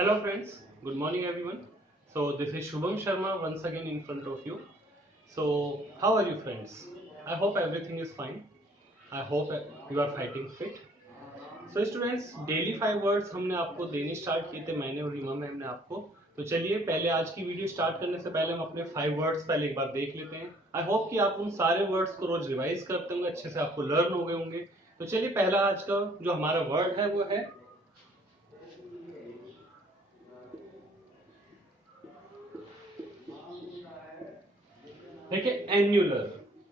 Hello friends, good morning everyone. So this is Shubham Sharma once again in front of you. So how are you friends? I hope everything is fine. I hope you are fighting fit. So students daily 5 words हमने आपको देने start किए थे, मैंने और Reema ma'am ने आपको। तो चलिए पहले आज की वीडियो स्टार्ट करने से पहले हम अपने 5 वर्ड्स पहले एक बार देख लेते हैं। आई होप कि आप उन सारे वर्ड्स को रोज रिवाइज करते होंगे, अच्छे से आपको लर्न हो गए होंगे। तो चलिए पहला आज का जो हमारा वर्ड है वो है, देखिए, एन्युलर।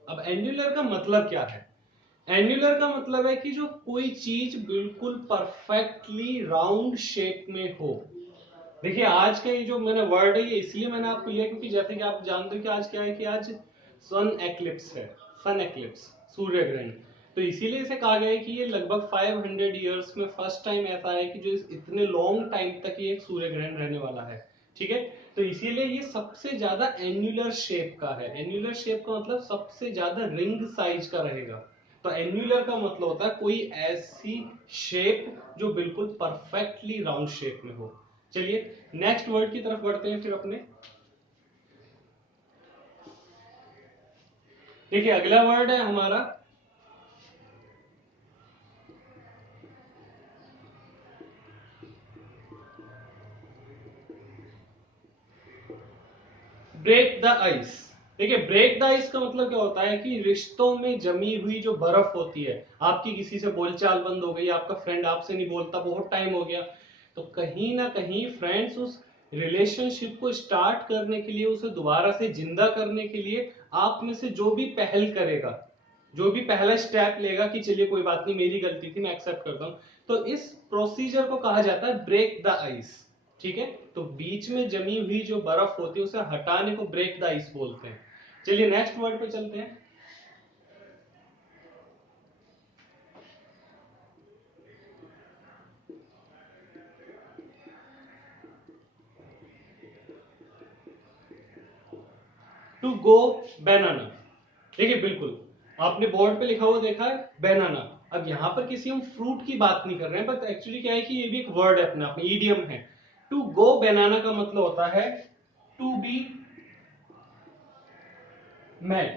अब एन्युलर का मतलब क्या है? एन्युलर का मतलब है कि जो कोई चीज बिल्कुल परफेक्टली राउंड शेप में हो। देखिए आज का ये जो मैंने वर्ड है ये इसलिए मैंने आपको लिया क्योंकि जैसे कि आप जानते हो कि आज क्या है कि आज सन एक्लिप्स है। सन एक्लिप्स, सूर्य ग्रहण। तो इसीलिए इसे कहा गया है कि ये लगभग 500 ईयर्स में फर्स्ट टाइम ऐसा है कि जो इतने लॉन्ग टाइम तक ये एक सूर्य ग्रहण रहने वाला है। ठीक है, तो इसीलिए ये सबसे ज्यादा एन्युलर शेप का है। एन्युलर शेप का मतलब सबसे ज्यादा रिंग साइज का रहेगा। तो एन्युलर का मतलब होता है कोई ऐसी शेप जो बिल्कुल परफेक्टली राउंड शेप में हो। चलिए नेक्स्ट वर्ड की तरफ बढ़ते हैं फिर अपने। देखिए अगला वर्ड है हमारा ब्रेक द आइस। देखिए ब्रेक द आइस का मतलब क्या होता है कि रिश्तों में जमी हुई जो बर्फ होती है, आपकी किसी से बोलचाल बंद हो गई, आपका फ्रेंड आपसे नहीं बोलता, बहुत टाइम हो गया, तो कहीं ना कहीं फ्रेंड्स उस रिलेशनशिप को स्टार्ट करने के लिए, उसे दोबारा से जिंदा करने के लिए आप में से जो भी पहल करेगा, जो भी पहला स्टेप लेगा कि चलिए कोई बात नहीं, मेरी गलती थी, मैं एक्सेप्ट करता हूं, तो इस प्रोसीजर को कहा जाता है ब्रेक द आइस। ठीक है, तो बीच में जमी हुई जो बर्फ होती है उसे हटाने को ब्रेक द आइस बोलते हैं। चलिए नेक्स्ट वर्ड पे चलते हैं। टू गो बनाना। देखिए बिल्कुल आपने बोर्ड पे लिखा हुआ देखा है बनाना। अब यहां पर किसी हम फ्रूट की बात नहीं कर रहे हैं, बट एक्चुअली क्या है कि ये भी एक वर्ड है अपने आप में, ईडियम है। टू गो बनाना का मतलब होता है टू बी मैड,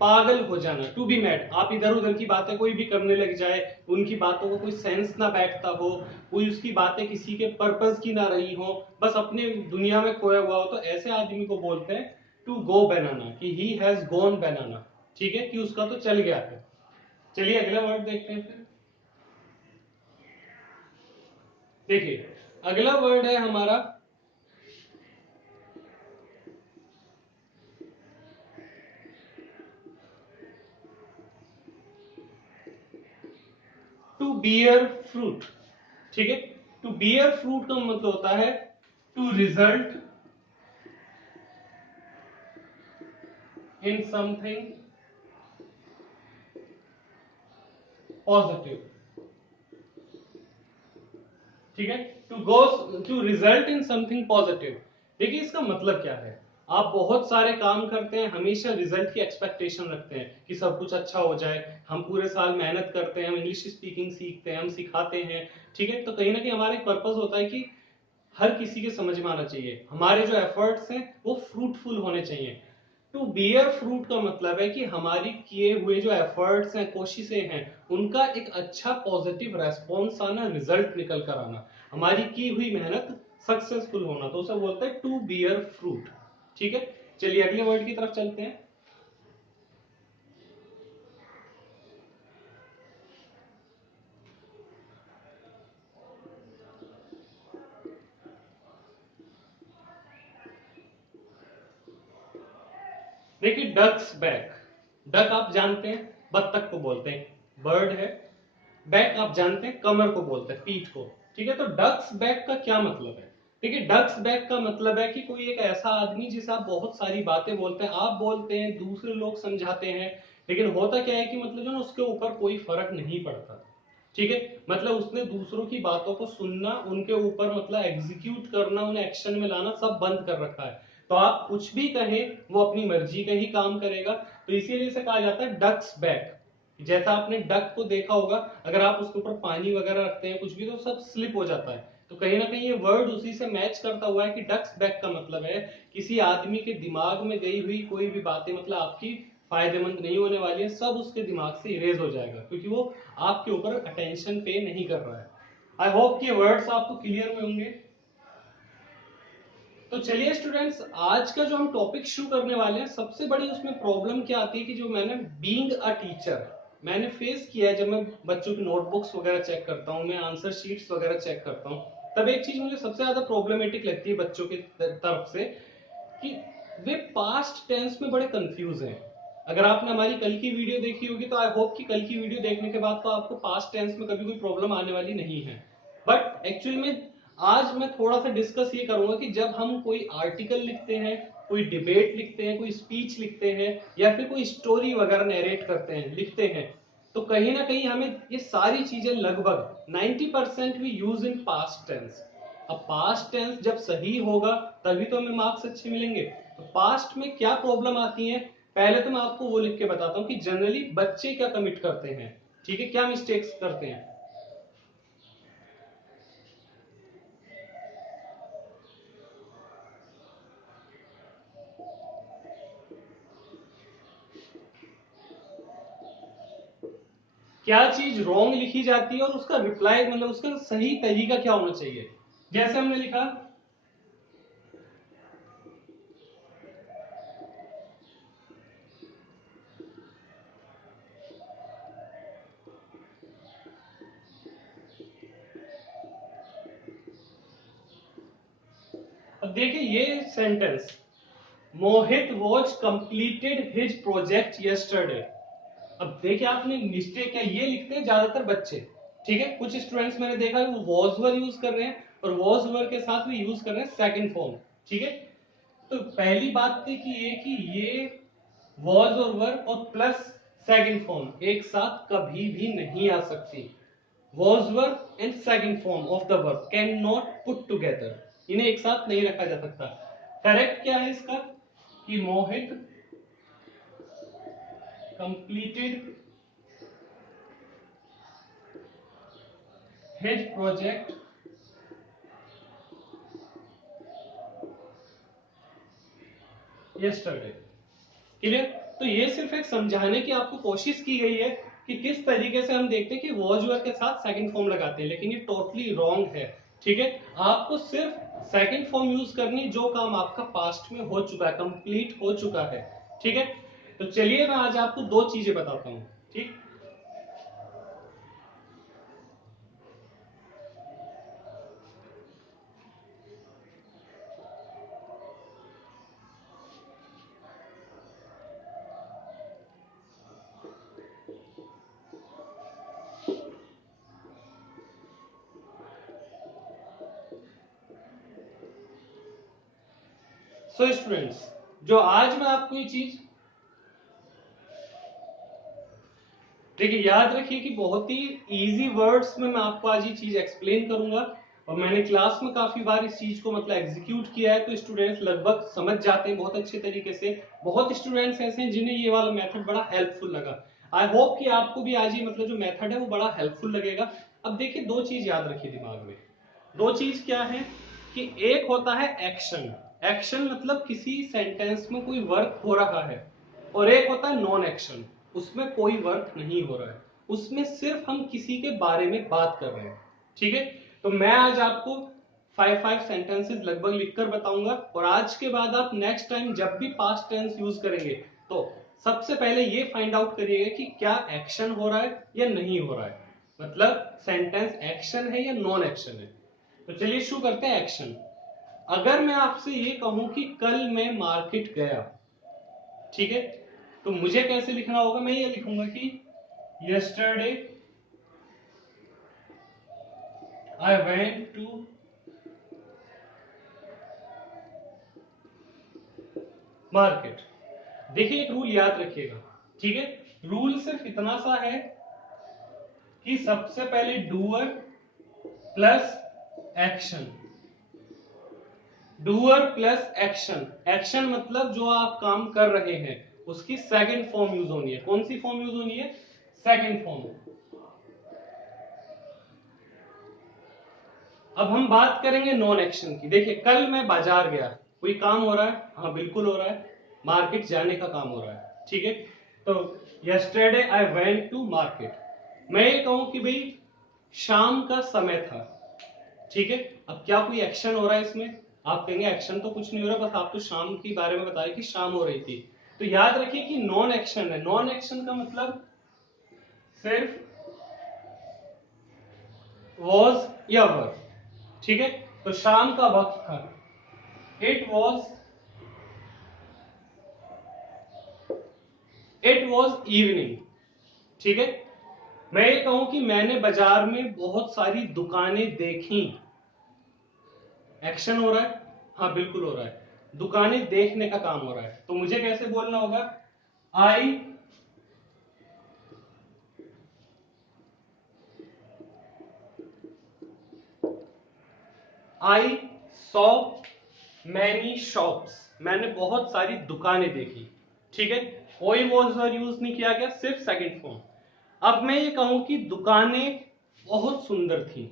पागल हो जाना। टू बी मैड, आप इधर उधर की बातें कोई भी करने लग जाए, उनकी बातों को कोई सेंस ना बैठता हो, कोई उसकी बातें किसी के पर्पस की ना रही हो, बस अपने दुनिया में खोया हुआ हो, तो ऐसे आदमी को बोलते हैं टू गो बनाना, कि ही हैज गॉन बनाना। ठीक है, कि उसका तो चल गया है। चलिए अगला वर्ड देखते हैं फिर। देखिए अगला वर्ड है हमारा टू बियर फ्रूट। ठीक है, टू बियर फ्रूट का मतलब होता है to result in something positive. ठीक है, to go to result in something positive. देखिए इसका मतलब क्या है, आप बहुत सारे काम करते हैं, हमेशा रिजल्ट की एक्सपेक्टेशन रखते हैं कि सब कुछ अच्छा हो जाए, हम पूरे साल मेहनत करते हैं, हम इंग्लिश स्पीकिंग सीखते हैं, हम सिखाते हैं। ठीक है, तो कहीं ना कहीं हमारा एक पर्पस होता है कि हर किसी के समझ में आना चाहिए, हमारे जो एफर्ट्स हैं वो फ्रूटफुल होने चाहिए। टू बियर फ्रूट का मतलब है कि हमारी किए हुए जो एफर्ट्स हैं, कोशिशें हैं, उनका एक अच्छा पॉजिटिव रेस्पॉन्स आना, रिजल्ट निकल कर आना, हमारी की हुई मेहनत सक्सेसफुल होना, तो उसे बोलते हैं टू बियर फ्रूट। ठीक है, चलिए अगले वर्ड की तरफ चलते हैं। देखिए डक्स बैक। डक आप जानते हैं बत्तख को बोलते हैं, बर्ड है। बैक आप जानते हैं कमर को बोलते हैं, पीठ को। ठीक है, तो डक्स बैक का क्या मतलब है? देखिए डक्स बैक का मतलब है कि कोई एक ऐसा आदमी जिसे आप बहुत सारी बातें बोलते हैं, आप बोलते हैं, दूसरे लोग समझाते हैं, लेकिन होता क्या है कि मतलब जो ना उसके ऊपर कोई फर्क नहीं पड़ता। ठीक है, मतलब उसने दूसरों की बातों को सुनना, उनके ऊपर मतलब एग्जीक्यूट करना, उन्हें एक्शन में लाना सब बंद कर रखा है। तो आप कुछ भी कहें वो अपनी मर्जी का ही काम करेगा। तो इसीलिए इसे कहा जाता है डक्स बैक। जैसा आपने डक को देखा होगा, अगर आप उसके ऊपर पानी वगैरह रखते हैं कुछ भी तो सब स्लिप हो जाता है, तो कहीं ना कहीं ये वर्ड उसी से मैच करता हुआ है कि डक्स बैक का मतलब है किसी आदमी के दिमाग में गई हुई कोई भी बातें मतलब आपकी फायदेमंद नहीं होने वाली है, सब उसके दिमाग से इरेज हो जाएगा क्योंकि वो आपके ऊपर अटेंशन पे नहीं कर रहा है। आई होप कि वर्ड्स आपको क्लियर हुए होंगे। तो चलिए स्टूडेंट्स, आज का जो हम टॉपिक शुरू करने वाले हैं, सबसे बड़ी उसमें प्रॉब्लम क्या आती है कि जो मैंने बीइंग अ टीचर मैंने फेस किया है, जब मैं बच्चों की नोटबुक्स वगैरह चेक करता हूँ, मैं आंसर शीट्स वगैरह चेक करता हूँ, तब एक चीज मुझे सबसे ज्यादा प्रॉब्लमेटिक लगती है बच्चों की तरफ से कि वे पास्ट टेंस में बड़े कंफ्यूज हैं। अगर आपने हमारी कल की वीडियो देखी होगी तो आई होप कि कल की वीडियो देखने के बाद तो आपको पास्ट टेंस में कभी कोई प्रॉब्लम आने वाली नहीं है। बट एक्चुअल में आज मैं थोड़ा सा डिस्कस ये करूंगा कि जब हम कोई आर्टिकल लिखते हैं, कोई डिबेट लिखते हैं, कोई स्पीच लिखते हैं या फिर कोई स्टोरी वगैरह नरेट करते हैं, लिखते हैं, तो कहीं ना कहीं हमें ये सारी चीजें लगभग 90% we use in past tense. अब पास्ट टेंस जब सही होगा तभी तो हमें मार्क्स अच्छे मिलेंगे। तो पास्ट में क्या प्रॉब्लम आती है, पहले तो मैं आपको वो लिख के बताता हूं कि जनरली बच्चे क्या कमिट करते हैं, ठीक है, क्या मिस्टेक्स करते हैं। क्या चीज रॉन्ग लिखी जाती है और उसका रिप्लाई मतलब उसका सही तरीका क्या होना चाहिए। जैसे हमने लिखा, अब देखिए ये sentence, Mohit was completed his project yesterday. अब देखिए आपने मिस्टेक है, ये लिखते हैं ज्यादातर बच्चे, ठीक है, कुछ स्टूडेंट्स मैंने देखा है वो वॉज वर यूज कर रहे हैं और वॉज वर के साथ भी यूज कर रहे हैं सेकंड फॉर्म, ठीक है। तो पहली बात थी कि ये वॉज और वर और प्लस सेकंड फॉर्म एक साथ कभी भी नहीं आ सकती। Was were and second form of the verb can not put together, इन्हें एक साथ नहीं रखा जा सकता। करेक्ट क्या है इसका कि Mohit completed his project yesterday. Clear. तो ये सिर्फ एक समझाने की आपको कोशिश की गई है कि किस तरीके से हम देखते हैं कि वॉज वर के साथ सेकंड फॉर्म लगाते हैं, लेकिन ये टोटली रॉन्ग है, ठीक है। आपको सिर्फ सेकंड फॉर्म यूज करनी जो काम आपका पास्ट में हो चुका है, कंप्लीट हो चुका है, ठीक है। तो चलिए मैं आज आपको दो चीजें बताता हूं, ठीक। सो स्टूडेंट्स, जो आज मैं आपको ये चीज, देखिए याद रखिए कि बहुत ही इजी वर्ड्स में मैं आपको आज ये चीज एक्सप्लेन करूंगा और मैंने क्लास में काफी बार इस चीज को मतलब एग्जीक्यूट किया है, तो स्टूडेंट्स लगभग समझ जाते हैं बहुत अच्छे तरीके से। बहुत स्टूडेंट्स ऐसे हैं जिन्हें ये वाला मेथड बड़ा हेल्पफुल लगा। आई होप कि आपको भी आज ये मतलब जो मेथड है वो बड़ा हेल्पफुल लगेगा। अब देखिए दो चीज याद रखिए दिमाग में, दो चीज क्या है कि एक होता है एक्शन, एक्शन मतलब किसी सेंटेंस में कोई वर्क हो रहा है, और एक होता है नॉन एक्शन, उसमें कोई वर्क नहीं हो रहा है, उसमें सिर्फ हम किसी के बारे में बात कर रहे हैं, ठीक है। तो मैं आज आपको 5 सेंटेंसेस लगभग लिखकर बताऊंगा और आज के बाद आप नेक्स्ट टाइम जब भी पास्ट टेंस यूज करेंगे तो सबसे पहले ये फाइंड आउट करिएगा कि क्या एक्शन हो रहा है या नहीं हो रहा है, मतलब सेंटेंस एक्शन है या नॉन एक्शन है। तो चलिए शुरू करते हैं एक्शन। अगर मैं आपसे ये कहूं कि कल मैं मार्केट गया, ठीक है, तो मुझे कैसे लिखना होगा, मैं ये लिखूंगा कि yesterday I went to market. देखिए एक रूल याद रखिएगा, ठीक है, रूल सिर्फ इतना सा है कि सबसे पहले doer plus action, doer plus action, action मतलब जो आप काम कर रहे हैं उसकी सेकंड फॉर्म यूज होनी है। कौन सी फॉर्म यूज होनी है, सेकंड फॉर्म। अब हम बात करेंगे नॉन एक्शन की। देखिए, कल मैं बाजार गया, कोई काम हो रहा है? हाँ बिल्कुल हो रहा है, मार्केट जाने का काम हो रहा है, ठीक है। तो yesterday I went to market. मैं ये कहूं कि भाई शाम का समय था, ठीक है। अब क्या कोई एक्शन हो रहा है इसमें? आप कहेंगे एक्शन तो कुछ नहीं हो रहा, बस आप तो शाम के बारे में बताइए कि शाम हो रही थी। तो याद रखिए कि नॉन एक्शन है। नॉन एक्शन का मतलब सिर्फ वॉज या वर, ठीक है। तो शाम का वक्त था, इट वॉज इवनिंग, ठीक है। मैं ये कहूं कि मैंने बाजार में बहुत सारी दुकानें देखी, एक्शन हो रहा है? हाँ बिल्कुल हो रहा है, दुकानें देखने का काम हो रहा है। तो मुझे कैसे बोलना होगा? आई आई सॉ मैनी शॉप्स, मैंने बहुत सारी दुकानें देखी, ठीक है। कोई वॉज वर यूज नहीं किया गया, सिर्फ सेकंड फॉर्म। अब मैं ये कहूं कि दुकानें बहुत सुंदर थी,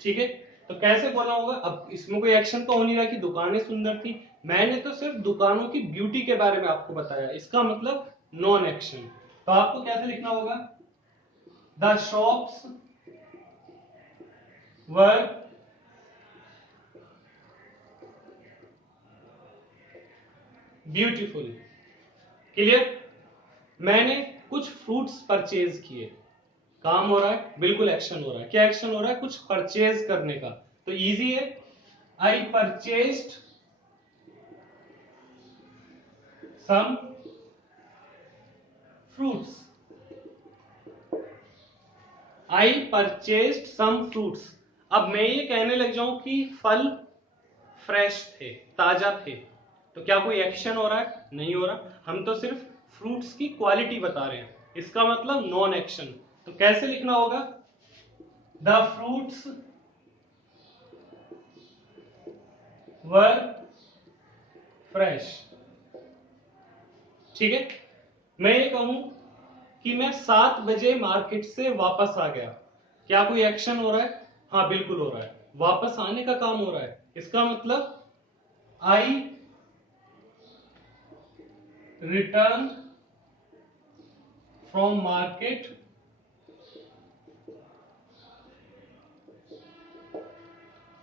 ठीक है। तो कैसे बोलना होगा? अब इसमें कोई एक्शन तो हो नहीं रहा कि दुकानें सुंदर थी, मैंने तो सिर्फ दुकानों की ब्यूटी के बारे में आपको बताया, इसका मतलब नॉन एक्शन। तो आपको कैसे लिखना होगा? The shops were beautiful. Clear? मैंने कुछ फ्रूट्स परचेज किए, काम हो रहा है, बिल्कुल एक्शन हो रहा है। क्या एक्शन हो रहा है? कुछ परचेज करने का। तो इजी है, आई परचेज्ड सम फ्रूट्स, आई परचेज्ड सम फ्रूट्स। अब मैं ये कहने लग जाऊं कि फल फ्रेश थे, ताजा थे, तो क्या कोई एक्शन हो रहा है? नहीं हो रहा, हम तो सिर्फ फ्रूट्स की क्वालिटी बता रहे हैं, इसका मतलब नॉन एक्शन। तो कैसे लिखना होगा? द फ्रूट्स वर फ्रेश, ठीक है। मैं ये कहूं कि मैं 7 बजे मार्केट से वापस आ गया, क्या कोई एक्शन हो रहा है? हाँ बिल्कुल हो रहा है, वापस आने का काम हो रहा है, इसका मतलब आई रिटर्न फ्रॉम मार्केट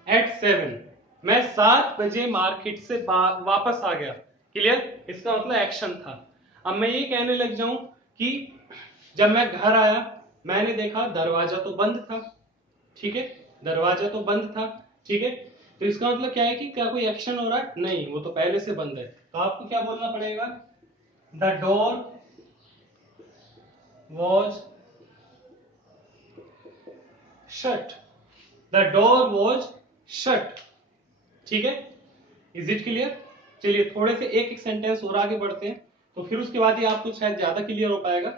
एट 7। मैं 7 बजे मार्केट से वापस आ गया, क्लियर? इसका मतलब एक्शन था। अब मैं ये कहने लग जाऊं कि जब मैं घर आया, मैंने देखा दरवाजा तो बंद था, ठीक है, दरवाजा तो बंद था, ठीक है। तो इसका मतलब क्या है कि क्या कोई एक्शन हो रहा है? नहीं, वो तो पहले से बंद है। तो आपको क्या बोलना पड़ेगा? The door was shut, the door was shut, ठीक है। Is it clear? चलिए थोड़े से एक एक सेंटेंस और आगे बढ़ते हैं, तो फिर उसके बाद ही आपको शायद ज्यादा क्लियर हो पाएगा।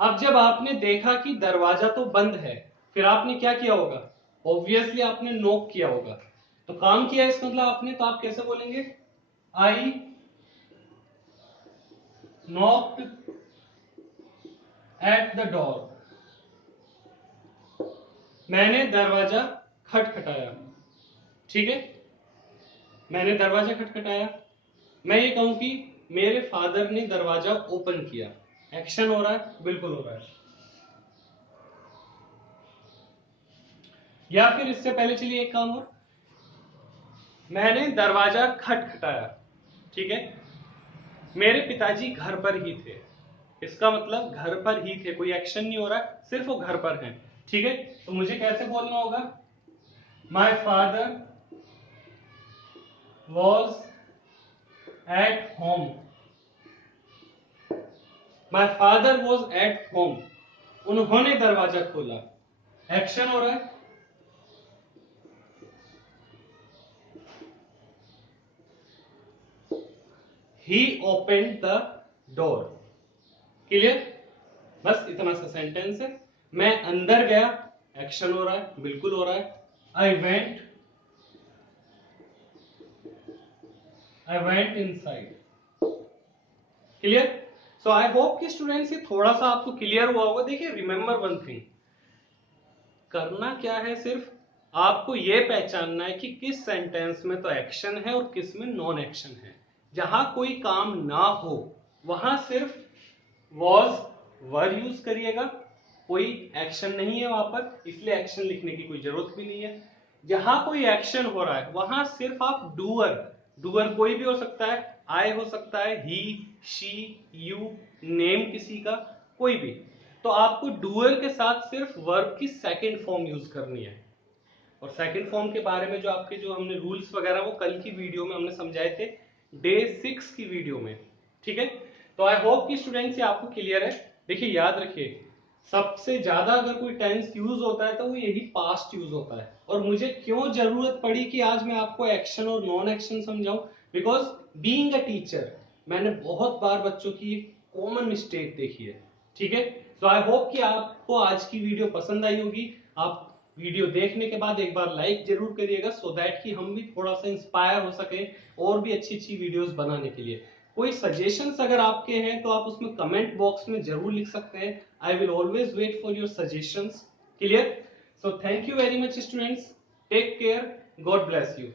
अब जब आपने देखा कि दरवाजा तो बंद है, फिर आपने क्या किया होगा? ऑब्वियसली आपने नॉक किया होगा। तो काम किया इस मतलब आपने, तो आप कैसे बोलेंगे? आई नॉक्ड एट द डोर, मैंने दरवाजा खटखटाया, ठीक है। मैंने दरवाजा खटखटाया। मैं ये कहूं कि मेरे फादर ने दरवाजा ओपन किया, एक्शन हो रहा है? बिल्कुल हो रहा है। या फिर इससे पहले चलिए एक काम और, मैंने दरवाजा खटखटाया, ठीक है। मेरे पिताजी घर पर ही थे, इसका मतलब घर पर ही थे, कोई एक्शन नहीं हो रहा, सिर्फ वो घर पर हैं, ठीक है। तो मुझे कैसे बोलना होगा? My father was at home, my father was at home, उन्होंने दरवाजा खोला, एक्शन हो रहा है। ही ओपन द डोर, क्लियर? बस इतना सा सेंटेंस है। मैं अंदर गया, एक्शन हो रहा है, बिल्कुल हो रहा है। I went I went inside. Clear? So I hope कि स्टूडेंट्स ये थोड़ा सा आपको क्लियर हुआ होगा। देखिए रिमेंबर वन थिंग, करना क्या है, सिर्फ आपको ये पहचानना है कि किस सेंटेंस में तो एक्शन है और किस में नॉन एक्शन है। जहां कोई काम ना हो वहां सिर्फ वॉज वर यूज करिएगा, कोई एक्शन नहीं है वहां पर, इसलिए एक्शन लिखने की कोई जरूरत भी नहीं है। जहां कोई एक्शन हो रहा है वहां सिर्फ आप डूअर, डूअर कोई भी हो सकता है, आई हो सकता है, ही, शी, यू, नेम किसी का, कोई भी, तो आपको डूअर के साथ सिर्फ वर्ब की सेकंड फॉर्म यूज करनी है। और सेकंड फॉर्म के बारे में जो आपके जो हमने रूल्स वगैरह वो कल की वीडियो में हमने समझाए थे, डे 6 की वीडियो में। ठीक है, तो आई होप कि स्टूडेंट्स ये आपको क्लियर है। देखिए याद रखिए, सबसे ज्यादा अगर कोई टेंस यूज होता है तो वो यही पास्ट यूज होता है। और मुझे क्यों जरूरत पड़ी कि आज मैं आपको एक्शन और नॉन एक्शन समझाऊं, बिकॉज बीइंग अ टीचर मैंने बहुत बार बच्चों की कॉमन मिस्टेक देखी है। ठीक है, तो आई होप कि आपको आज की वीडियो पसंद आई होगी। आप वीडियो देखने के बाद एक बार लाइक जरूर करिएगा, सो दैट कि हम भी थोड़ा सा इंस्पायर हो सके और भी अच्छी अच्छी वीडियोस बनाने के लिए। कोई सजेशंस अगर आपके हैं तो आप उसमें कमेंट बॉक्स में जरूर लिख सकते हैं। I will always wait for your suggestions. Clear? So thank you very much students, take care, God bless you.